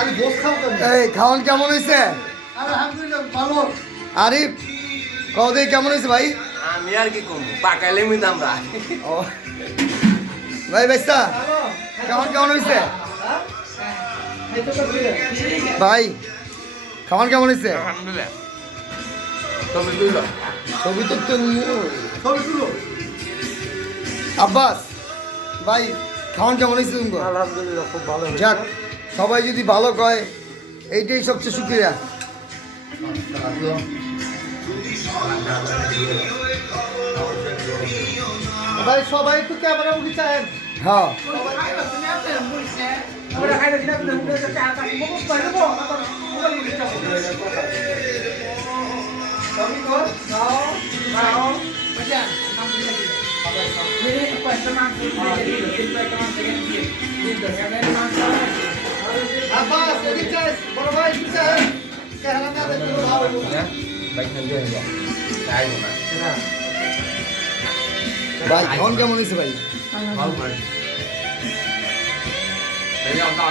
এই খাওয়ান কেমন হয়েছে? আলহামদুলিল্লাহ ভালো। আরিফ কদে কেমন হয়েছে ভাই? আমি আর কি করবো পাকাইলে মিত আমরা ও ভাই বাইসা কেমন কেমন হয়েছে ভাই? খাওয়ান কেমন হয়েছে? আলহামদুলিল্লাহ তুমি দুই ছবি তো ছবি তুলো। আব্বাস ভাই খাওয়ান কেমন হয়েছে তুমি? আলহামদুলিল্লাহ খুব ভালো। যাক সবাই যদি ভালো কয় এইটাই সবচেয়ে শুক্রিয়া। ভাই সবাই একটু ক্যামেরা মুখে চায়। হ্যাঁ আব্বাস এদিক চায়, বড় ভাই একটু চায়। চেহারা না দেখলে ভালো হবে না। ভাই খাওয়ান কেমন হয়েছে ভাই? ভালো করে এই আমরা